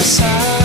passar.